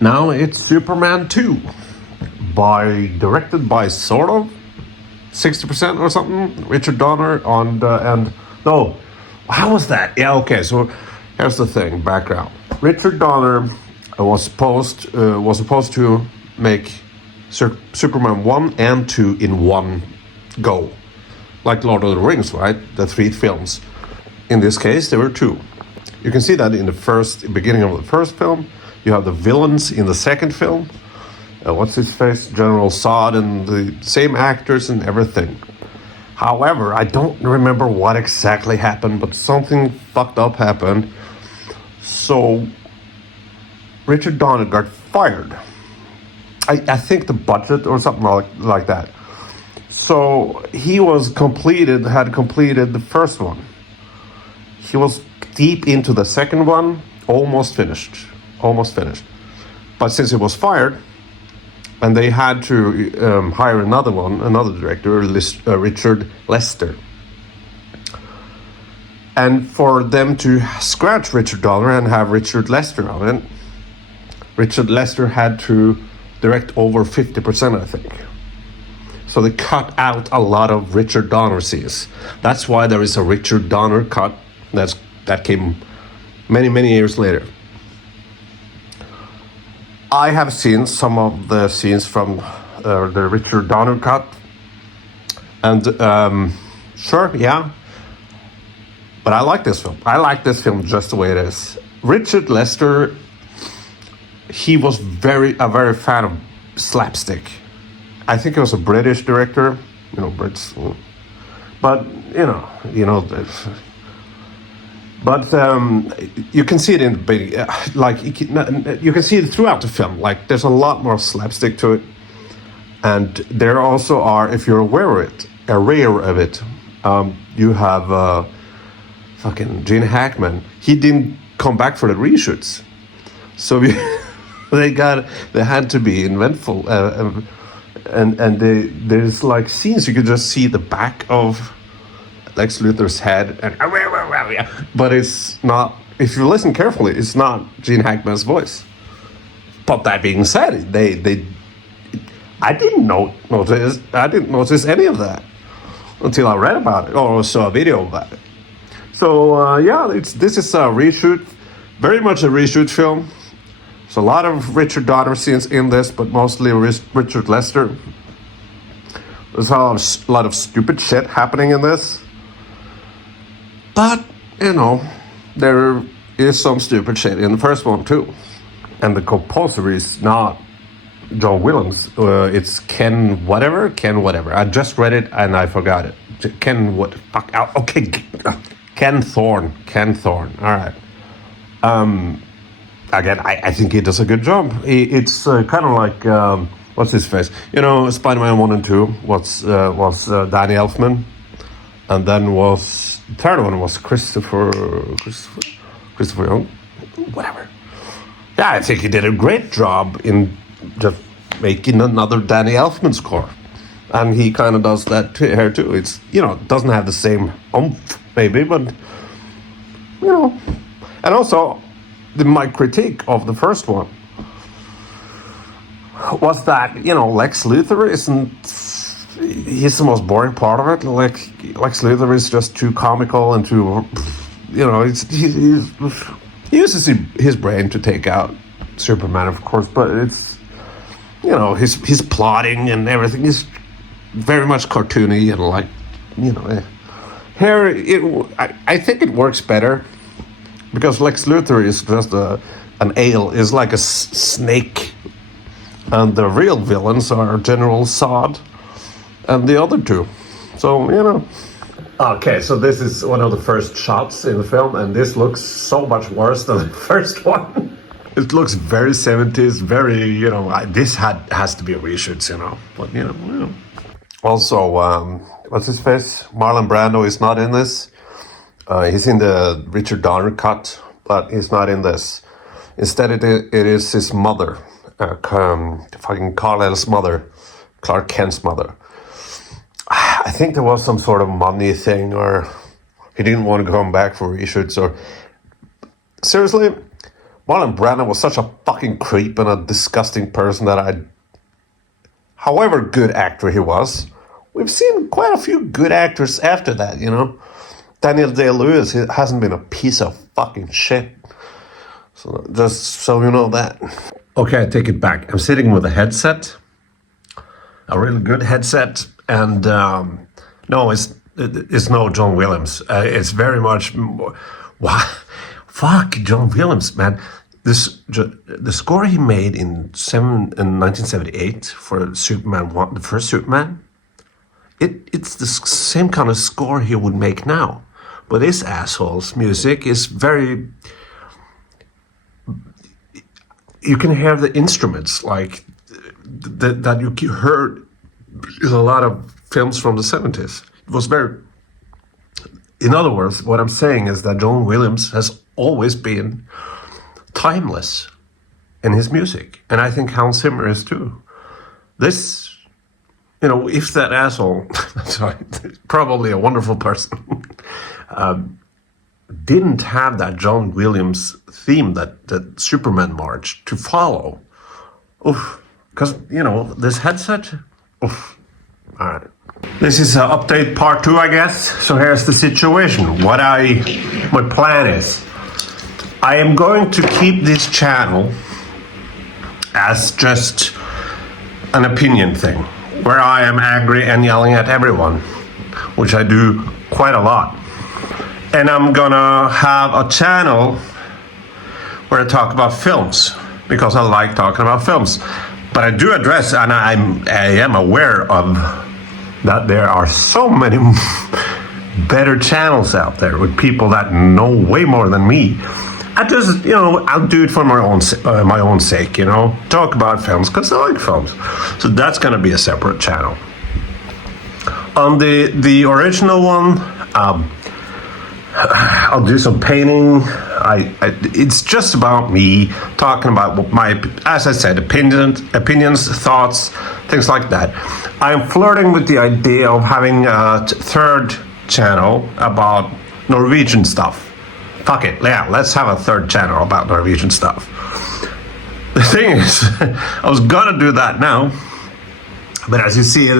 Now it's Superman 2, directed by sort of 60% or something. Richard Donner and no, how was that? Yeah, okay. So here's the thing. Background: Richard Donner was supposed to make Superman 1 and 2 in one go, like Lord of the Rings, right? The 3 films. In this case, there were 2. You can see that in the beginning of the first film. You have the villains in the second film. What's his face? General Zod, and the same actors and everything. However, I don't remember what exactly happened, but something fucked up happened. So Richard Donner got fired. I think the budget or something like that. So he had completed the first one. He was deep into the second one, almost finished. But since he was fired, and they had to hire another director, Richard Lester. And for them to scratch Richard Donner and have Richard Lester on it, Richard Lester had to direct over 50%, I think. So they cut out a lot of Richard Donner scenes. That's why there is a Richard Donner cut that came many years later. I have seen some of the scenes from the Richard Donner cut, and sure, yeah. But I like this film. I like this film just the way it is. Richard Lester, he was a very fan of slapstick. I think he was a British director, Brits, but But you can see it in the you can see it throughout the film. Like there's a lot more slapstick to it, and there also are, if you're aware of it, you have fucking Gene Hackman. He didn't come back for the reshoots, so they had to be inventful, and there's like scenes you could just see the back of Lex Luthor's head, but it's not. If you listen carefully, it's not Gene Hackman's voice. But that being said, I didn't notice any of that until I read about it or saw a video about it. So this is a reshoot, very much a reshoot film. There's a lot of Richard Donner scenes in this, but mostly Richard Lester. There's a lot of stupid shit happening in this. But, there is some stupid shit in the first one too. And the composer is not John Williams. It's Ken whatever. I just read it and I forgot it. Ken Thorne. All right. Again, I think he does a good job. It's kind of like, what's his face? Spider-Man 1 and 2 was Danny Elfman. And then the third one was Christopher Young, whatever. Yeah, I think he did a great job in just making another Danny Elfman score, and he kind of does that here too. It's doesn't have the same oomph maybe, but and also my critique of the first one was that Lex Luthor isn't. He's the most boring part of it. Like Lex Luthor is just too comical and too, he uses his brain to take out Superman, of course, but it's, his plotting and everything is very much cartoony and here I think it works better because Lex Luthor is just is like a snake, and the real villains are General Zod and the other 2. So, Okay, so this is one of the first shots in the film, and this looks so much worse than the first one. It looks very 70s, very, this has to be a reshoot, but, Also, what's his face? Marlon Brando is not in this. He's in the Richard Donner cut, but he's not in this. Instead, it is his mother, fucking Kal-El's mother, Clark Kent's mother. I think there was some sort of money thing, or he didn't want to come back for reshoots, or seriously, Marlon Brando was such a fucking creep and a disgusting person that however good actor he was, we've seen quite a few good actors after that, you know. Daniel Day-Lewis hasn't been a piece of fucking shit. So just so you know that. Okay, I take it back. I'm sitting with a headset, a really good headset, and no, it's no John Williams. It's very much wow, fuck John Williams, man. The score he made in 1978 for Superman 1, the first Superman, it's the same kind of score he would make now. But this asshole's music is very... You can hear the instruments like that you heard in a lot of films from the 70s. It was very... In other words, what I'm saying is that John Williams has always been timeless in his music. And I think Hans Zimmer is too. This, you know, if that asshole, sorry, probably a wonderful person, didn't have that John Williams theme, that Superman march to follow. Oof. Because, you know, this headset, oof. All right. This is update part 2, I guess. So here's the situation. My plan is, I am going to keep this channel as just an opinion thing, where I am angry and yelling at everyone, which I do quite a lot. And I'm gonna have a channel where I talk about films, because I like talking about films. But I do address, and I am aware of that there are so many better channels out there with people that know way more than me. I just, you know, I'll do it for my own sake, you know, talk about films because I like films. So that's going to be a separate channel. On the original one, I'll do some painting. It's just about me talking about my, as I said, opinions, thoughts, things like that. I'm flirting with the idea of having a third channel about Norwegian stuff. Fuck it, yeah, let's have a third channel about Norwegian stuff. The thing is, I was gonna do that now, but as you see, I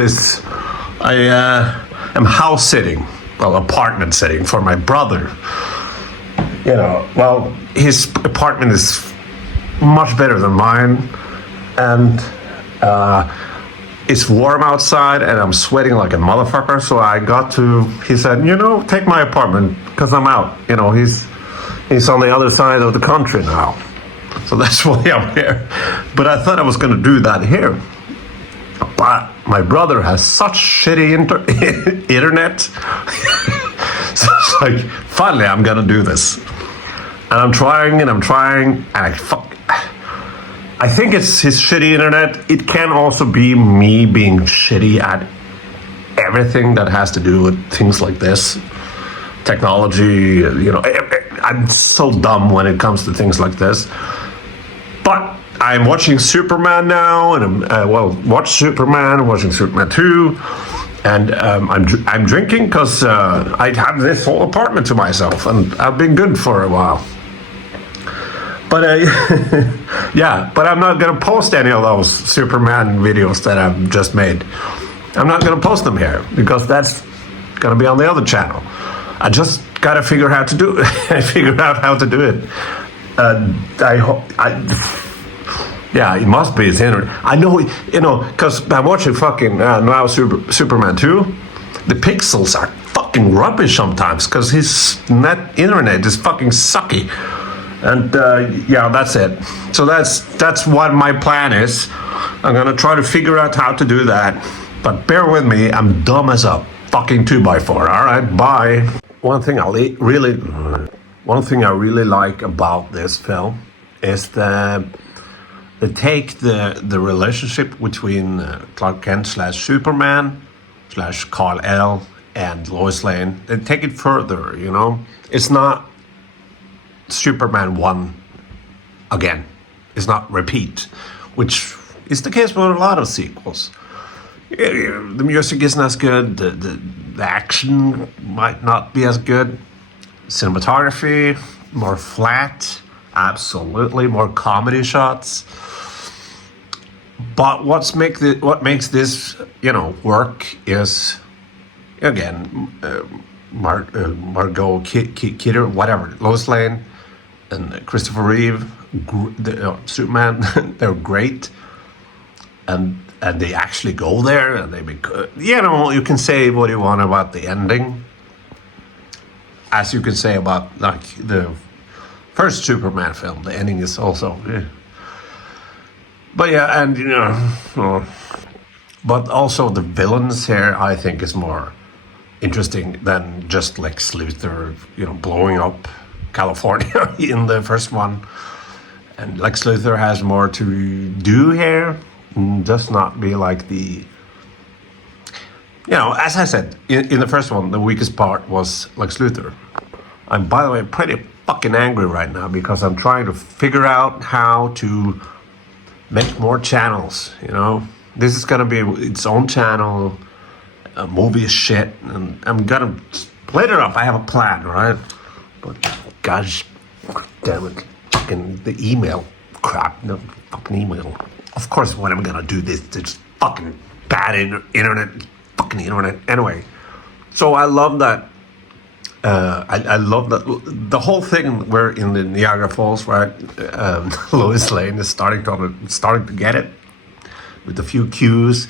am house sitting, well, apartment sitting for my brother. You know, well, his apartment is much better than mine, and it's warm outside, and I'm sweating like a motherfucker. So he said, you know, take my apartment because I'm out. You know, he's on the other side of the country now, so that's why I'm here. But I thought I was going to do that here, but my brother has such shitty internet. So it's like, finally, I'm gonna do this. And I'm trying, and I think it's his shitty internet. It can also be me being shitty at everything that has to do with things like this. Technology, you know, I'm so dumb when it comes to things like this. But I'm watching Superman now, and watch Superman, watching Superman 2. And I'm drinking because I have this whole apartment to myself, and I've been good for a while. But yeah, but I'm not gonna post any of those Superman videos that I've just made. I'm not gonna post them here because that's gonna be on the other channel. I just gotta figure out how to do it. Yeah, it must be his internet. I know, you know, because I'm watching fucking now Superman 2. The pixels are fucking rubbish sometimes because his internet is fucking sucky. And yeah, that's it. So that's what my plan is. I'm gonna try to figure out how to do that. But bear with me, I'm dumb as a fucking 2x4. All right, bye. One thing I really like about this film is that they take the relationship between Clark Kent / Superman / Kal-El and Lois Lane. They take it further, you know. It's not Superman 1 again. It's not repeat, which is the case with a lot of sequels. The music isn't as good. The action might not be as good. Cinematography more flat. absolutely more comedy shots. But what makes this work is again Margot Kidder, whatever, Lois Lane and Christopher Reeve, Superman. They're great, and they actually go there, and they you can say what you want about the ending, as you can say about like the first Superman film. The ending is also, but yeah, and but also the villains here I think is more interesting than just Lex Luthor, blowing up California in the first one. And Lex Luthor has more to do here, does not be like the, as I said, in the first one, the weakest part was Lex Luthor. I'm, by the way, pretty fucking angry right now because I'm trying to figure out how to make more channels, This is gonna be its own channel. Movie is shit, and I'm gonna split it up. I have a plan, right? But gosh, damn it, fucking the email crap, no fucking email. Of course, when I'm gonna do this, it's fucking bad internet, fucking internet. Anyway, so I love that. I love that the whole thing where in the Niagara Falls, right? Lois Lane is starting to get it with a few cues.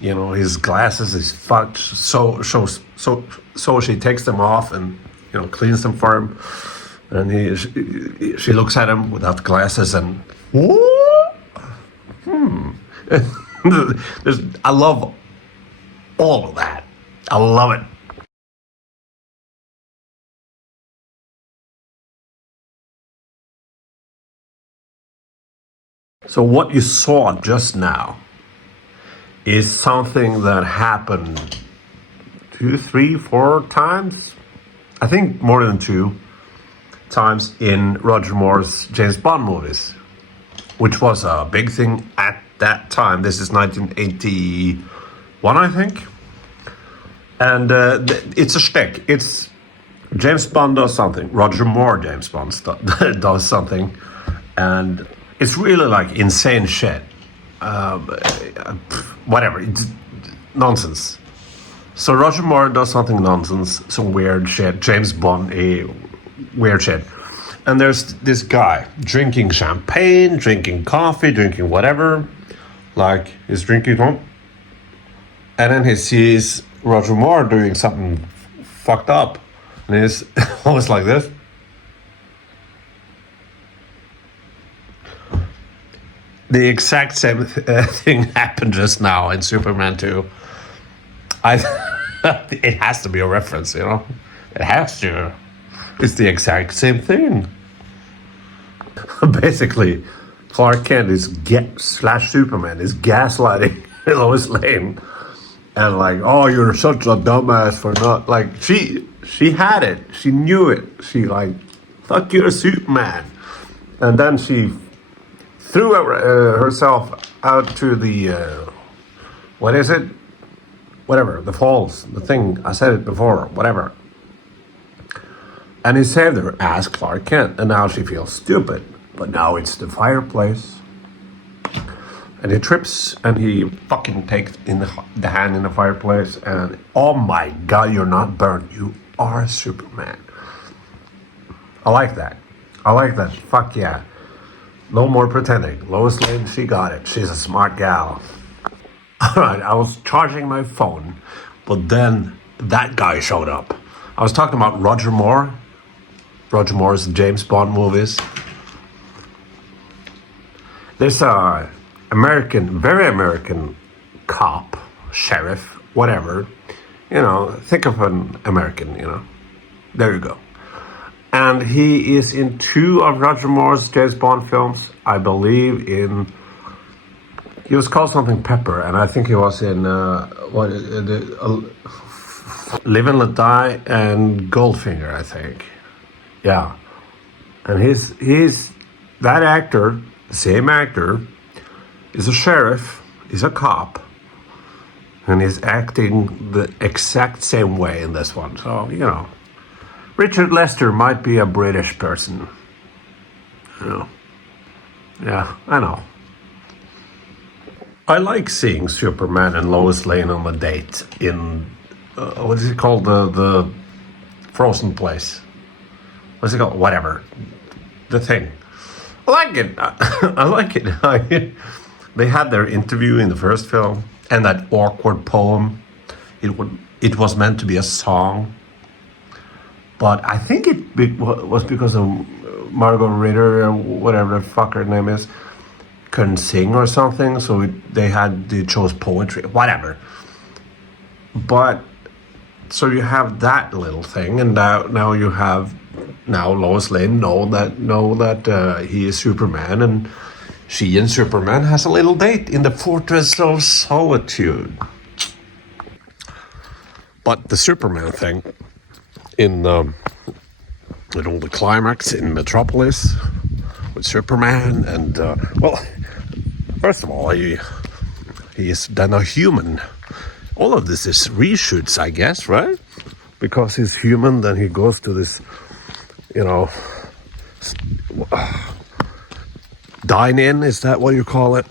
His glasses is fucked. So she takes them off and cleans them for him, and she looks at him without glasses and I love all of that. I love it. So what you saw just now is something that happened 2, 3, 4 times. I think more than 2 times in Roger Moore's James Bond movies, which was a big thing at that time. This is 1981, I think. And it's a shtick. It's James Bond does something. Roger Moore James Bond does something. And it's really like insane shit. Whatever, it's nonsense. So Roger Moore does something nonsense, some weird shit. James Bond, weird shit. And there's this guy drinking champagne, drinking coffee, drinking whatever. Like, he's drinking home. And then he sees Roger Moore doing something fucked up. And he's almost like this. The exact same thing happened just now in Superman 2. It has to be a reference, It has to. It's the exact same thing. Basically, Clark Kent is slash Superman is gaslighting Lois Lane, and like, oh, you're such a dumbass for not like she had it, she knew it, she like, fuck, you're Superman, and then she threw herself out to the what is it? Whatever, the falls, the thing, I said it before, whatever. And he saved her as Clark Kent, and now she feels stupid. But now it's the fireplace. And he trips, and he fucking takes in the hand in the fireplace, and oh my god, you're not burned. You are Superman. I like that. Fuck yeah. No more pretending. Lois Lane, she got it. She's a smart gal. Alright, I was charging my phone, but then that guy showed up. I was talking about Roger Moore. Roger Moore's James Bond movies. There's a very American cop, sheriff, whatever. Think of an American, There you go. And he is in 2 of Roger Moore's James Bond films. I believe he was called something Pepper, and I think he was in Live and Let Die and Goldfinger, I think. Yeah. And he's that actor, same actor, is a sheriff, is a cop, and he's acting the exact same way in this one. So, Richard Lester might be a British person. You know. Yeah, I know. I like seeing Superman and Lois Lane on a date in what is it called, the frozen place? What's it called? Whatever, the thing. I like it. I like it. They had their interview in the first film, and that awkward poem. It was meant to be a song, but I think was because of Margot Ritter or whatever the fuck her name is couldn't sing or something, so they chose poetry, whatever. But so you have that little thing, and now you have Lois Lane know that he is Superman, and she and Superman has a little date in the Fortress of Solitude. But the Superman thing in the climax in Metropolis with Superman, and well, first of all, he is then a human. All of this is reshoots, I guess, right? Because he's human, then he goes to this, dine-in, is that what you call it?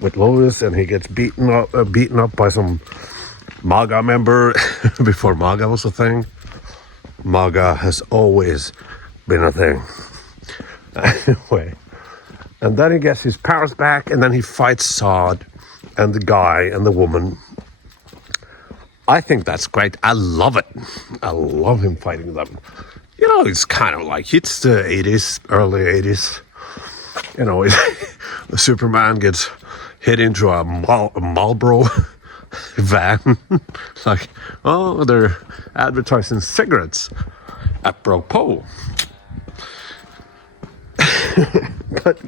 With Lois, and he gets beaten up by some MAGA member before MAGA was a thing. MAGA has always been a thing. Anyway, and then he gets his powers back, and then he fights Zod and the guy and the woman. I think that's great. I love it. I love him fighting them. It's kind of like it's the 80s, early 80s. Superman gets hit into a Marlboro van. Like, oh, they're advertising cigarettes. Apropos. But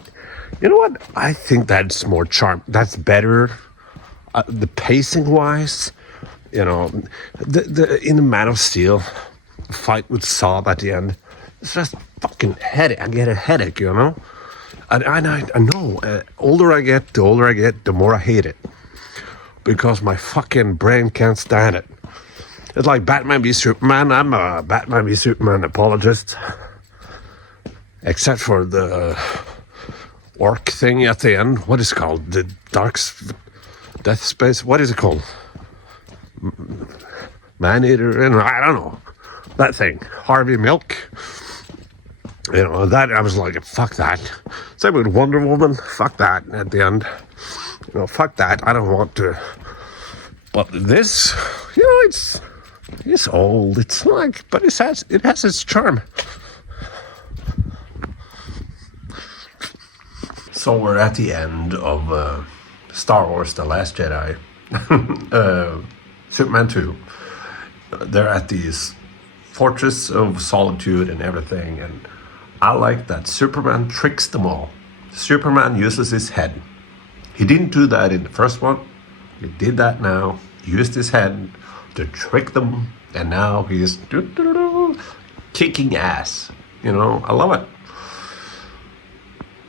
you know what? I think that's more charm. That's better. The pacing wise, in the Man of Steel fight with Zod at the end, it's just fucking headache. I get a headache, And I know. Older I get, the more I hate it, because my fucking brain can't stand it. It's like Batman v Superman. I'm a Batman v Superman apologist, except for the orc thing at the end. What is it called? The Death Space? What is it called? Man-Eater? I don't know. That thing. Harvey Milk. That I was like, fuck that. Same with Wonder Woman. Fuck that at the end. Fuck that. I don't want to. But this, it's old. It's like, but it has its charm. So we're at the end of Star Wars: The Last Jedi. Superman 2. They're at this Fortress of Solitude and everything, and I like that Superman tricks them all. Superman uses his head. He didn't do that in the first one. He did that now. He used his head to trick them, and now he's kicking ass. I love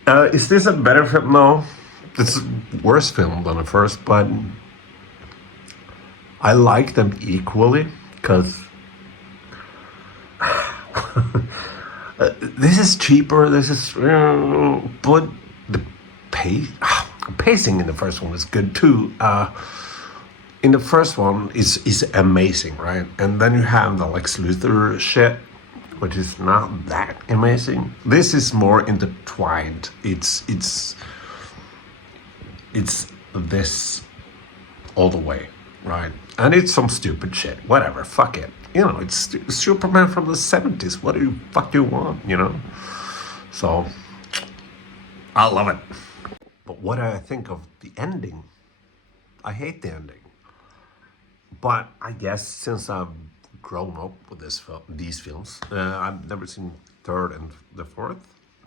it. Is this a better film? No. It's a worse film than the first, but I like them equally, because this is cheaper. This is, but the pacing in the first one is good too. In the first one is amazing, right? And then you have the Lex Luthor shit, which is not that amazing. This is more intertwined. It's this all the way, right? And it's some stupid shit. Whatever, fuck it. It's Superman from the 70s. What do you want, So, I love it. But what do I think of the ending? I hate the ending. But I guess since I've grown up with these films, I've never seen third and the fourth.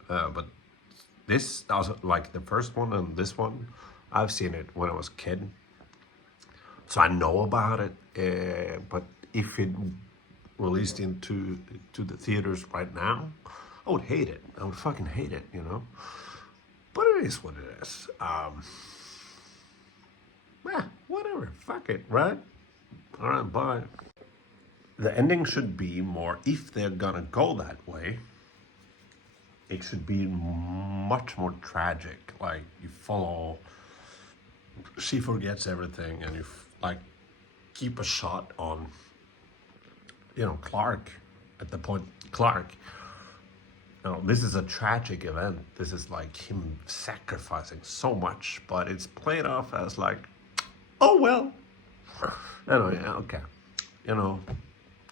But this, also like the first one and this one, I've seen it when I was a kid. So I know about it. But if it released into the theaters right now, I would hate it. I would fucking hate it, But it is what it is. Whatever. Fuck it, right? All right, bye. The ending should be more, if they're gonna go that way, it should be much more tragic. Like you follow, she forgets everything, and you like keep a shot on, Clark. At the point, Clark. This is a tragic event. This is like him sacrificing so much, but it's played off as like, oh well. Anyway, okay,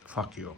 fuck you.